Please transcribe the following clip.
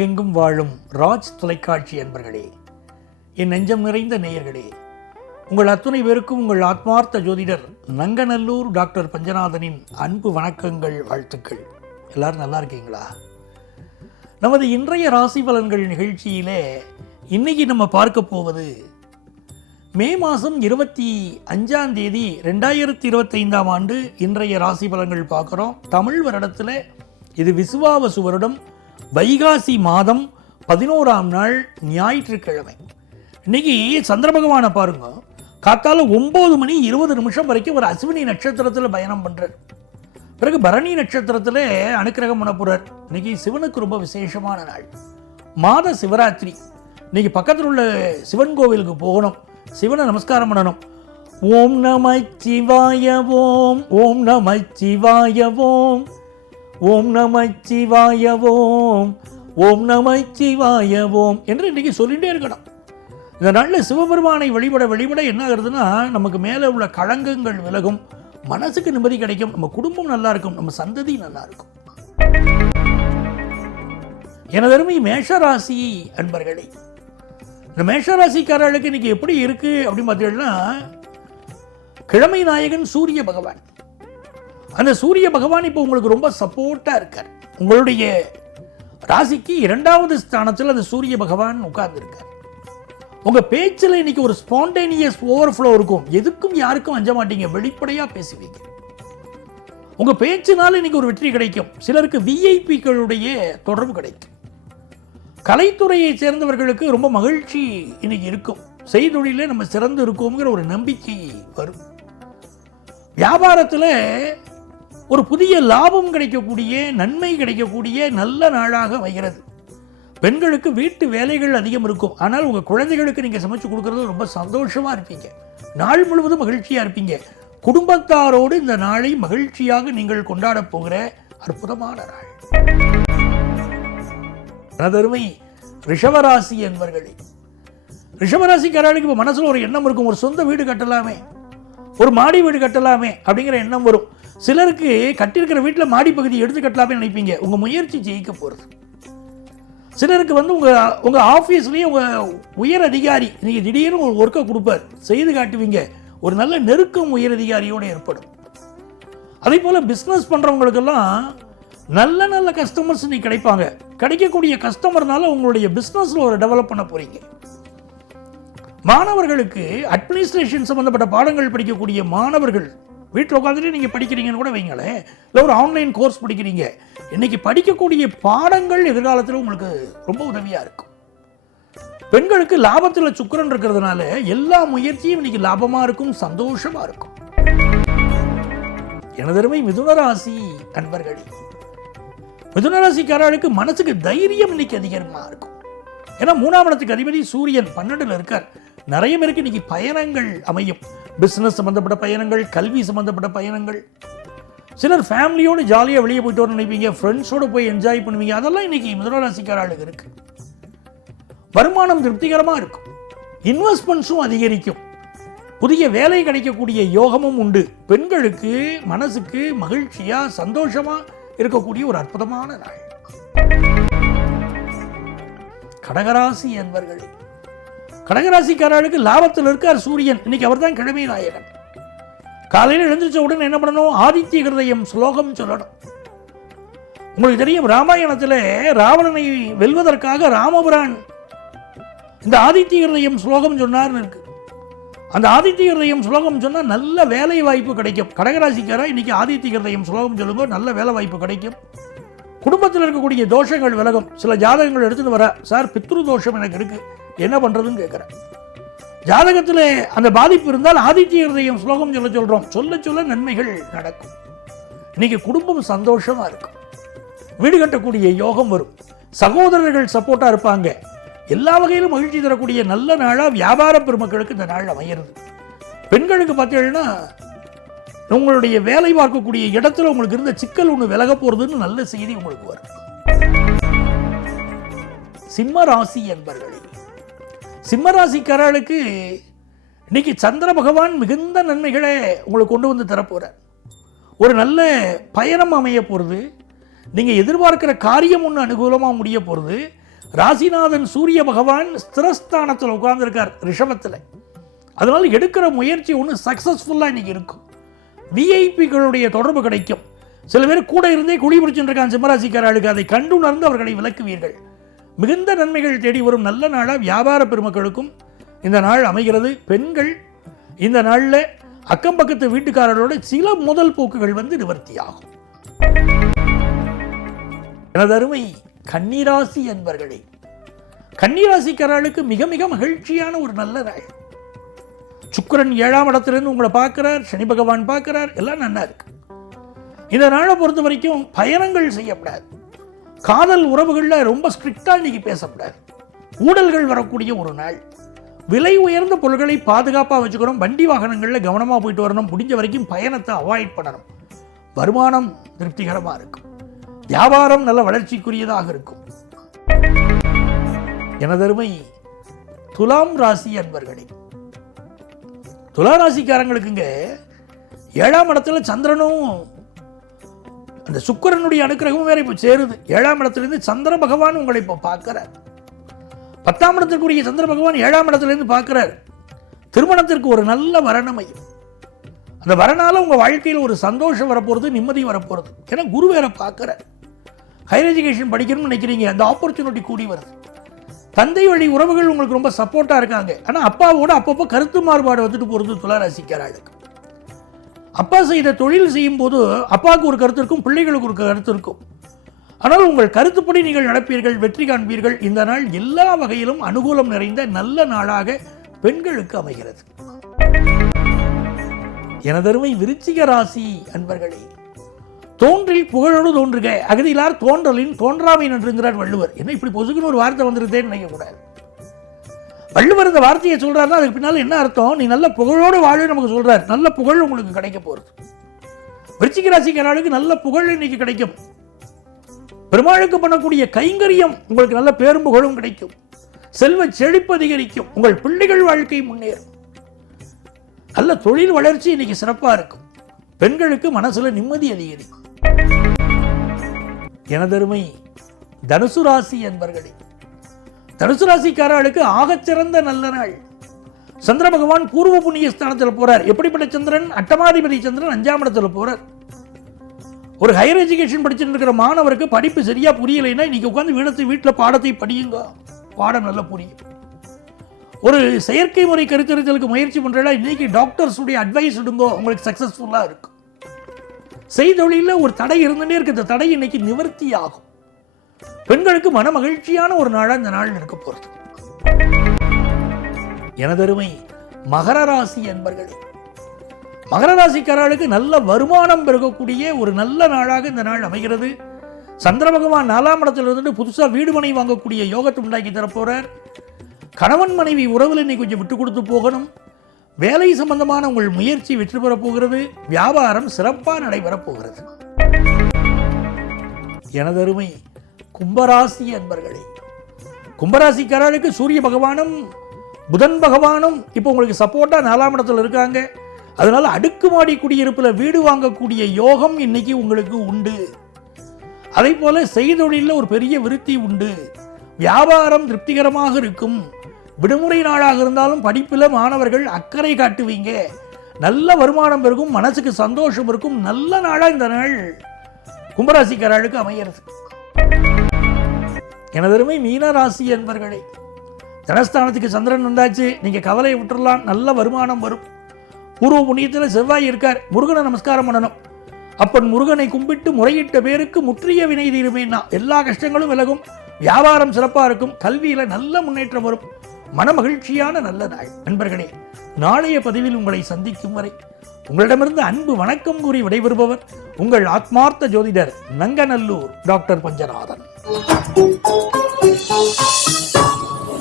உலகெங்கும் வாழும் ராஜ் தொலைக்காட்சி அன்பர்களே, என் நெஞ்சம் நிறைந்த நேயர்களே, உங்கள் அத்துணை பேருக்கும் உங்கள் ஆத்மார்த்த ஜோதிடர் நங்கநல்லூர் டாக்டர் பஞ்சநாதனின் அன்பு வணக்கங்கள், வாழ்த்துக்கள். எல்லாரும் நல்லா இருக்கீங்களா? நமது இன்றைய ராசி பலன்கள் நிகழ்ச்சியிலே இன்னைக்கு நம்ம பார்க்க போவது மே மாதம் 25ஆம் தேதி 2025ஆம் ஆண்டு இன்றைய ராசி பலன்கள் பார்க்குறோம். தமிழ் வருடத்தில் இது விசுவாவசு வருடம், வைகாசி மாதம் 11ஆம் நாள் ஞாயிற்றுக்கிழமை. இன்னைக்கு சந்திர பகவானை பாருங்க, காத்தால 9:20 வரைக்கும் ஒரு அஸ்வினி நட்சத்திரத்தில் பயணம் பண்றார். பிறகு பரணி நட்சத்திரத்தில் அனுக்கிரகம் பண்ண போறார். இன்னைக்கு சிவனுக்கு ரொம்ப விசேஷமான நாள், மாத சிவராத்திரி. இன்னைக்கு பக்கத்தில் உள்ள சிவன் கோவிலுக்கு போகணும், சிவனை நமஸ்காரம் பண்ணணும். ஓம் நம சிவாய ஓம், ஓம் நம சிவாய ஓம், ஓம் நம சிவாய ஓம், ஓம் நம சிவாய ஓம் என்று இன்றைக்கி சொல்லிகிட்டே இருக்கணும். இந்த நாளில் சிவபெருமானை வழிபட என்ன ஆகுறதுன்னா, நமக்கு மேலே உள்ள களங்கங்கள் விலகும், மனசுக்கு நிம்மதி கிடைக்கும், நம்ம குடும்பம் நல்லா இருக்கும், நம்ம சந்ததி நல்லா இருக்கும். எனதருமை மேஷராசி அன்பர்களே, இந்த மேஷராசிக்காரர்களுக்கு இன்னைக்கு எப்படி இருக்கு அப்படின்னு பார்த்தீங்கன்னா, கிழமை நாயகன் சூரிய பகவான். அந்த சூரிய பகவான் இப்போ உங்களுக்கு ரொம்ப சப்போர்ட்டா இருக்கார். உங்களுடைய ராசிக்கு 2வது ஸ்தானத்தில் அந்த சூரிய பகவான் உட்கார்ந்து இருக்கார். உங்க பேச்சில் இன்னைக்கு ஒரு ஸ்பான்டேனியஸ் ஓவர்ஃப்ளோ இருக்கும். எதுக்கும் யாருக்கும் அஞ்ச மாட்டீங்க, வெளிப்படையா பேசுவீங்க. உங்க பேச்சினால இன்னைக்கு ஒரு வெற்றி கிடைக்கும். சிலருக்கு விஐபிக்களுடைய தொடர்பு கிடைக்கும். கலைத்துறையை சேர்ந்தவர்களுக்கு ரொம்ப மகிழ்ச்சி இன்னைக்கு இருக்கும். செய்தொழிலே நம்ம சிறந்து இருக்கோங்கிற ஒரு நம்பிக்கை வரும். வியாபாரத்தில் ஒரு புதிய லாபம் கிடைக்கக்கூடிய, நன்மை கிடைக்கக்கூடிய நல்ல நாளாக அமைகிறது. பெண்களுக்கு வீட்டு வேலைகள் அதிகம் இருக்கும், ஆனால் உங்கள் குழந்தைகளுக்கு நீங்கள் சமைச்சு கொடுக்கறது ரொம்ப சந்தோஷமாக இருப்பீங்க. நாள் முழுவதும் மகிழ்ச்சியாக இருப்பீங்க. குடும்பத்தாரோடு இந்த நாளை மகிழ்ச்சியாக நீங்கள் கொண்டாட போகிற அற்புதமான நாள். அதருமை ரிஷபராசி என்பர்களே, ரிஷபராசிக்காரர்களுக்கு இப்போ மனசில் ஒரு எண்ணம் இருக்கும், ஒரு சொந்த வீடு கட்டலாமே, ஒரு மாடி வீடு கட்டலாமே அப்படிங்கிற எண்ணம் வரும். சிலருக்கு கட்டியிருக்கிற வீட்டில் மாடி பகுதி எடுத்து கட்டலாமே நினைப்பீங்க. உங்கள் முயற்சி ஜெயிக்க போகிறது. சிலருக்கு உங்கள் ஆஃபீஸ்லேயே உங்கள் உயர் அதிகாரி நீங்கள் திடீர்னு ஒரு ஒர்க்கை கொடுப்பார், செய்து காட்டுவீங்க. ஒரு நல்ல நெருக்கம் உயர் அதிகாரியோடு ஏற்படும். அதே போல் பிஸ்னஸ் பண்ணுறவங்களுக்கெல்லாம் நல்ல நல்ல கஸ்டமர்ஸ் நீ கிடைப்பாங்க. கிடைக்கக்கூடிய கஸ்டமர்னால உங்களுடைய பிஸ்னஸில் ஒரு டெவலப் பண்ண போகிறீங்க. மாணவர்களுக்கு அட்மினிஸ்ட்ரேஷன் சம்பந்தப்பட்ட பாடங்கள் படிக்கக்கூடிய மாணவர்கள் வீட்டில் உட்காந்துட்டு நீங்கள் படிக்கிறீங்கன்னு கூட வைங்களேன், இல்லை ஒரு ஆன்லைன் கோர்ஸ் படிக்கிறீங்க, இன்னைக்கு படிக்கக்கூடிய பாடங்கள் எதிர்காலத்தில் உங்களுக்கு ரொம்ப உதவியாக இருக்கும். பெண்களுக்கு லாபத்தில் சுக்கிரன் இருக்கிறதுனால எல்லா முயற்சியும் இன்னைக்கு லாபமாக இருக்கும், சந்தோஷமாக இருக்கும். எனதருமை மிதுனராசி அன்பர்களே, மிதுனராசிக்காரர்களுக்கு மனசுக்கு தைரியம் இன்னைக்கு அதிகமாக இருக்கும். ஏன்னா 3ஆம் இடத்துக்கு அதிபதி சூரியன் 12ல் இருக்கார். நிறைய பேருக்கு இன்னைக்கு பயணங்கள் அமையும். பிஸ்னஸ் சம்பந்தப்பட்ட பயணங்கள், கல்வி சம்பந்தப்பட்ட பயணங்கள். சிலர் ஃபேமிலியோடு ஜாலியாக வெளியே போயிட்டு வரணும்னு நினைப்பீங்க, ஃப்ரெண்ட்ஸோடு போய் என்ஜாய் பண்ணுவீங்க. அதெல்லாம் இன்னைக்கு மிதுனராசிக்காரர்களுக்கு இருக்கு. வருமானம் திருப்திகரமாக இருக்கும். இன்வெஸ்ட்மெண்ட்ஸும் அதிகரிக்கும். புதிய வேலை கிடைக்கக்கூடிய யோகமும் உண்டு. பெண்களுக்கு மனசுக்கு மகிழ்ச்சியா சந்தோஷமா இருக்கக்கூடிய ஒரு அற்புதமான நாள். கடகராசி என்பர்களே, கடகராசிக்காரர்களுக்கு லாபத்தில் இருக்கார் சூரியன். இன்னைக்கு அவர் தான் கிழமை நாயகன். காலையில் எழுந்திரிச்ச உடனே என்ன பண்ணணும்? ஆதித்ய ஹிருதயம் ஸ்லோகம் சொல்லணும். உங்களுக்கு தெரியும், ராமாயணத்தில் ராவணனை வெல்வதற்காக ராமபுரான் இந்த ஆதித்ய ஹிருதயம் ஸ்லோகம் சொன்னார்னு இருக்கு. அந்த ஆதித்ய ஹிருதயம் ஸ்லோகம் சொன்னால் நல்ல வேலை வாய்ப்பு கிடைக்கும். கடகராசிக்காரா இன்னைக்கு ஆதித்ய ஹிருதயம் ஸ்லோகம் சொல்லுங்க, நல்ல வேலை வாய்ப்பு கிடைக்கும். குடும்பத்தில் இருக்கக்கூடிய தோஷங்கள் விலகும். சில ஜாதகங்கள் எடுத்துட்டு வர, சார் பித்ரு தோஷம் எனக்கு இருக்கு, என்ன பண்றதுன்னு கேட்குறேன். ஜாதகத்தில் அந்த பாதிப்பு இருந்தால் ஆதித்ய ஹிருதயம் ஸ்லோகம் சொல்றோம். சொல்ல சொல்ல நன்மைகள் நடக்கும். இன்னைக்கு குடும்பம் சந்தோஷமா இருக்கும். வீடு கட்டக்கூடிய யோகம் வரும். சகோதரர்கள் சப்போர்ட்டா இருப்பாங்க. எல்லா வகையிலும் மகிழ்ச்சி தரக்கூடிய நல்ல நாளா வியாபார பெருமக்களுக்கு இந்த நாள் அமைகிறது. பெண்களுக்கு பார்த்தீங்கன்னா, உங்களுடைய வேலை பார்க்கக்கூடிய இடத்துல உங்களுக்கு இருந்த சிக்கல் ஒன்று விலக போறதுன்னு நல்ல செய்தி உங்களுக்கு வரும். சிம்ம ராசி என்பர்களே, சிம்ம ராசிக்காரர்களுக்கு இன்னைக்கு சந்திர பகவான் மிகுந்த நன்மைகளை உங்களுக்கு கொண்டு வந்து தரப்போறார். ஒரு நல்ல பயணம் அமைய போகிறது. நீங்கள் எதிர்பார்க்கிற காரியம் ஒன்று அனுகூலமாக முடிய போகிறது. ராசிநாதன் சூரிய பகவான் ஸ்திரஸ்தானத்தில் உட்கார்ந்துருக்கார் ரிஷபத்தில். அதனால் எடுக்கிற முயற்சி ஒன்று சக்ஸஸ்ஃபுல்லாக இன்னைக்கு இருக்கும். விஐபிகளுடைய தொடர்பு கிடைக்கும். சில பேர் கூட இருந்தே குழி பிடிச்சுட்டு இருக்கான் சிம்மராசிக்காரர்களுக்கு, அதை கண்டுணர்ந்து அவர்களை விலக்குவீர்கள். மிகுந்த நன்மைகள் தேடி வரும் நல்ல நாளாக வியாபார பெருமக்களுக்கும் இந்த நாள் அமைகிறது. பெண்கள் இந்த நாளில் அக்கம் பக்கத்து வீட்டுக்காரர்களோட சில முதல் போக்குகள் நிவர்த்தியாகும். எனது அருமை கன்னிராசி என்பர்களே, கன்னிராசிக்காரர்களுக்கு மிக மிக மகிழ்ச்சியான ஒரு நல்ல நாள். சுக்கிரன் 7ஆம் இடத்திலிருந்து உங்களை பார்க்கிறார், சனி பகவான் பார்க்கிறார், எல்லாம் நல்லா இருக்கு. இந்த நாளை பொறுத்த வரைக்கும் பயணங்கள் செய்யப்படாது. காதல் உறவுகளில் ரொம்ப ஸ்ட்ரிக்டா இன்னைக்கு பேசப்படாது. ஊழல்கள் வரக்கூடிய ஒரு நாள். விலை உயர்ந்த பொருட்களை பாதுகாப்பாக வச்சுக்கணும். வண்டி வாகனங்களில் கவனமாக போயிட்டு வரணும். முடிஞ்ச வரைக்கும் பயணத்தை அவாய்ட் பண்ணணும். வருமானம் திருப்திகரமாக இருக்கும். வியாபாரம் நல்ல வளர்ச்சிக்குரியதாக இருக்கும். எனதருமை துலாம் ராசி அன்பர்களே, துலா ராசிக்காரங்களுக்குங்க 7ஆம் இடத்துல சந்திரனும் அந்த சுக்கிரனுடைய அனுக்கிரகமும் வேற இப்போ சேருது. 7ஆம் இடத்திலிருந்து சந்திர பகவான் உங்களை இப்போ பார்க்கிறார். 10ஆம் இடத்திற்குரிய சந்திர பகவான் 7ஆம் இடத்திலிருந்து பார்க்கிறார். திருமணத்திற்கு ஒரு நல்ல வரணமையும், அந்த வரனால உங்க வாழ்க்கையில் ஒரு சந்தோஷம் வரப்போறது, நிம்மதி வரப்போறது. ஏன்னா குரு வேற பார்க்கிறார். ஹையர் எஜுகேஷன் படிக்கணும்னு நினைக்கிறீங்க, அந்த ஆப்பர்ச்சுனிட்டி கூடி வருது. தந்தை வழி உறவுகள் உங்களுக்கு ரொம்ப சப்போர்ட்டா இருக்காங்க. ஆனால் அப்பாவோட அப்பப்போ கருத்து மாறுபாடு வந்துட்டு போகிறது துளாராசிக்காரர்களுக்கு. அப்பா செய்த தொழில் செய்யும் போது அப்பாவுக்கு ஒரு கருத்து இருக்கும், பிள்ளைகளுக்கு ஒரு கருத்து இருக்கும். ஆனால் உங்கள் கருத்துப்படி நீங்கள் நடப்பீர்கள், வெற்றி காண்பீர்கள். இந்த நாள் எல்லா வகையிலும் அனுகூலம் நிறைந்த நல்ல நாளாக பெண்களுக்கு அமைகிறது. எனதருமை விருச்சிக ராசி அன்பர்களே, தோன்றில் புகழோடு தோன்றுக அகதியிலார் தோன்றலின் தோன்றாமை நன்றுங்கிறார் வள்ளுவர். என்ன இப்படி பொசுக்குன்னு ஒரு வார்த்தை வந்துருதேன்னு நினைக்கக்கூடாது. வள்ளுவர் இந்த வார்த்தையை சொல்றாருன்னா அதுக்கு பின்னால் என்ன அர்த்தம்? நீ நல்ல புகழோடு வாழ நமக்கு சொல்றாரு. நல்ல புகழ் உங்களுக்கு கிடைக்க போறது. விருச்சிக ராசிக்காரர்களுக்கு நல்ல புகழ் இன்னைக்கு கிடைக்கும். பெருமாளுக்கு பண்ணக்கூடிய கைங்கரியம் உங்களுக்கு நல்ல பேரும் புகழும் கிடைக்கும். செல்வ செழிப்பு அதிகரிக்கும். உங்கள் பிள்ளைகள் வாழ்க்கை முன்னேறும். நல்ல தொழில் வளர்ச்சி இன்னைக்கு சிறப்பா இருக்கும். பெண்களுக்கு மனசுல நிம்மதி அதிகரிக்கும். எனதருமை தனுசு ராசி என்பர்களே, தனுசு ராசிக்காரர்களுக்கு ஆகச்சிறந்த நல்ல நாள். சந்திர பகவான் பூர்வ புண்ணிய ஸ்தானத்தில் போறார். எப்படிப்பட்ட சந்திரன்? அட்டமாதிபதி சந்திரன் 5ஆம் இடத்துல போறார். ஒரு ஹையர் எஜுகேஷன் படிச்சுட்டு இருக்கிற மாணவருக்கு படிப்பு சரியா புரியலைன்னா இன்னைக்கு உட்காந்து வீட்டில் பாடத்தை படியுங்க, பாடம் நல்லா புரியும். ஒரு செயற்கை முறை கருத்தரித்தலுக்கு முயற்சி பண்றா, இன்னைக்கு டாக்டர்ஸுடைய அட்வைஸ் எடுங்கோ, உங்களுக்கு சக்சஸ்ஃபுல்லா இருக்கும். செய்தொழில ஒரு தடை இருந்துட்டே இருக்கு, இந்த தடை இன்னைக்கு நிவர்த்தி ஆகும். பெண்களுக்கு மன மகிழ்ச்சியான ஒரு நாளா இந்த நாள் இருக்க போறது. எனதருமை மகர ராசி என்பர்களே, மகர ராசிக்காரர்களுக்கு நல்ல வருமானம் பெருகக்கூடிய ஒரு நல்ல நாளாக இந்த நாள் அமைகிறது. சந்திர பகவான் 4ஆம் இடத்துல இருந்து புதுசா வீடு மனை வாங்கக்கூடிய யோகத்தை உண்டாக்கி தரப்போறார். கணவன் மனைவி உறவில் இன்னைக்கு கொஞ்சம் விட்டு கொடுத்து போகணும். வேலை சம்பந்தமான உங்கள் முயற்சி வெற்றி பெறப் போகிறது. வியாபாரம் சிறப்பாக நடைபெறப் போகிறது. எனதருமை கும்பராசி அன்பர்களே, கும்பராசிக்காரர்களுக்கு சூரிய பகவானும் புதன் பகவானும் இப்போ உங்களுக்கு சப்போர்ட்டா 4ஆம் இடத்துல இருக்காங்க. அதனால அடுக்குமாடி குடியிருப்பில் வீடு வாங்கக்கூடிய யோகம் இன்னைக்கு உங்களுக்கு உண்டு. அதே போல செய்தொழில ஒரு பெரிய விருத்தி உண்டு. வியாபாரம் திருப்திகரமாக இருக்கும். விடுமுறை நாளாக இருந்தாலும் படிப்பில் மாணவர்கள் அக்கறை காட்டுவீங்க. நல்ல வருமானம் இருக்கும், மனசுக்கு சந்தோஷம் இருக்கும். நல்ல நாளா இந்த நாள் கும்பராசிக்காரர்களுக்கு அமைகிறது. எனதருமை மீனராசி என்பர்களே, தனஸ்தானத்துக்கு சந்திரன் வந்தாச்சு, நீங்க கவலையை விட்டுறலாம். நல்ல வருமானம் வரும். பூர்வ புண்ணியத்தில் செவ்வாய் இருக்கார். முருகனை நமஸ்காரம் பண்ணணும். அப்பன் முருகனை கும்பிட்டு முறையிட்ட பேருக்கு முற்றிய வினை தீருமேன்னா எல்லா கஷ்டங்களும் விலகும். வியாபாரம் சிறப்பாக இருக்கும். கல்வியில நல்ல முன்னேற்றம் வரும். மன மகிழ்ச்சியான நல்ல நாள். நண்பர்களே, நாளைய பதிவில் உங்களை சந்திக்கும் வரை உங்களிடமிருந்து அன்பு வணக்கம் கூறி விடைபெறுபவர் உங்கள் ஆத்மார்த்த ஜோதிடர் நங்கநல்லூர் டாக்டர் பஞ்சநாதன்.